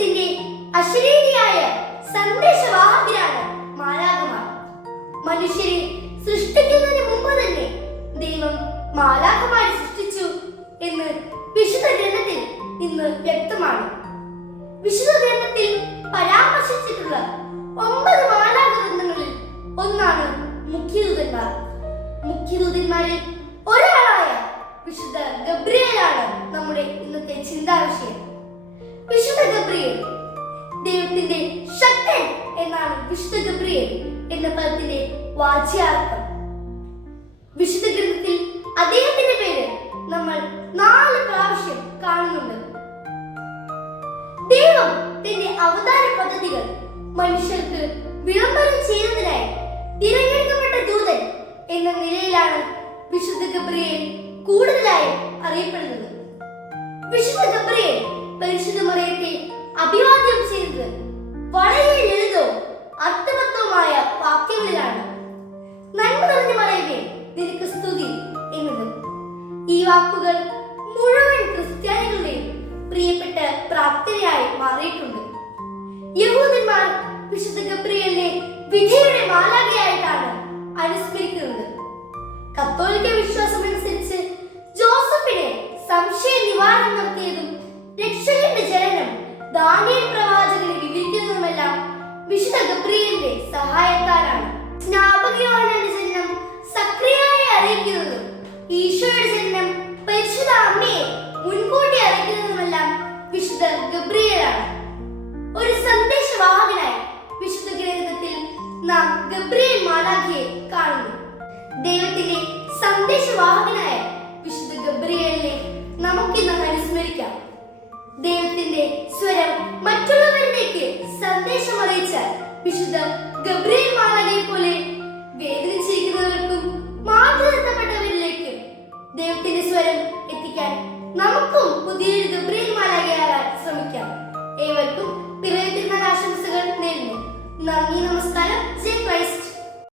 ദൈവത്തിന്റെ അശരീരിയായ സന്ദേശവാഹകരാണ് മാലാകമാർ മനുഷ്യരെ സൃഷ്ടിക്കുന്നതിന് മുമ്പ് തന്നെ ദൈവം മാലാഖമാരെ സൃഷ്ടിച്ചു എന്ന് വിശുദ്ധ ഗ്രന്ഥത്തിൽ ഇന്ന് വ്യക്തമാണ്. വിശുദ്ധ ഗ്രന്ഥത്തിൽ പരാമർശിച്ചിട്ടുള്ള ഒമ്പത് മാലാഖ ഗ്രന്ഥങ്ങളിൽ ഒന്നാണ് മുഖ്യദൂതന്മാർ. മുഖ്യദൂതന്മാരിൽ ഒരാളായ വിശുദ്ധ ഗബ്രിയലാണ് നമ്മുടെ ഇന്നത്തെ ചിന്താ വിഷയം ദൈവത്തിന്റെ ശക്തൻ എന്നാണ് വിശുദ്ധ ഗബ്രിയേൽ എന്ന പദത്തിന്റെ വാച്യാർത്ഥം. വിശുദ്ധ ഗ്രന്ഥത്തിൽ അദ്ദേഹത്തിന്റെ പേര് നമ്മൾ നാല് പ്രാവശ്യം കാണുന്നുണ്ട്. ദൈവം തന്റെ അവതാര പദ്ധതികൾ മനുഷ്യർക്ക് വിളംബരം ചെയ്യുന്നതിനായി തിരഞ്ഞെടുക്കപ്പെട്ട ദൂതൻ എന്ന നിലയിലാണ് വിശുദ്ധ ഗബ്രിയേൽ കൂടുതലായി അറിയപ്പെടുന്നത്. വിശുദ്ധ ഗബ്രിയേൽ പരിശുദ്ധ മറിയത്തെ അഭിവാദ്യം നിനക്ക് സ്തുതി എന്നത്. ഈ വാക്കുകൾ മുഴുവൻ ക്രിസ്ത്യാനികളുടെയും പ്രിയപ്പെട്ട പ്രാർത്ഥനയായി മാറിയിട്ടുണ്ട്. യഹൂദന്മാർ വിശുദ്ധ ഗബ്രിയലിനെ വിധിയുടെ മാലാഖയായിട്ടാണ് അനുസ്മരിക്കുന്നത്. കത്തോലിക്ക വിശ്വാസം അനുസരിച്ച് ജോസഫിനെ സംശയ നിവാരണം നടത്തിയതും രക്ഷകന്റെ ജനനം ദാനിയൽ പ്രവാചകനെ വിവരിക്കുന്നതുമെല്ലാം വിശുദ്ധ ഗബ്രിയലിന്റെ ഈശോയുടെ ജനനം പരിശുദ്ധ അമ്മയെ മുൻകൂട്ടി അറിയിക്കുന്നതെല്ലാം വിശുദ്ധ ഒരു വിശുദ്ധ ഗബ്രിയൽ കാണുന്നു. സന്ദേശവാഹകനായ വിശുദ്ധ സ്വരം മറ്റുള്ളവരിലേക്ക് സന്ദേശം അറിയിച്ച വിശുദ്ധ ഗബ്രിയേൽ പുതിയൊരു ഗബ്രിയേൽ മാലാകയാകാൻ ശ്രമിക്കാം. ഏവർക്കും പിറവി തിരുനാൾ ആശംസകൾ നേരുന്നു. നന്ദി നമസ്കാരം. ജയ് ക്രൈസ്റ്റ്.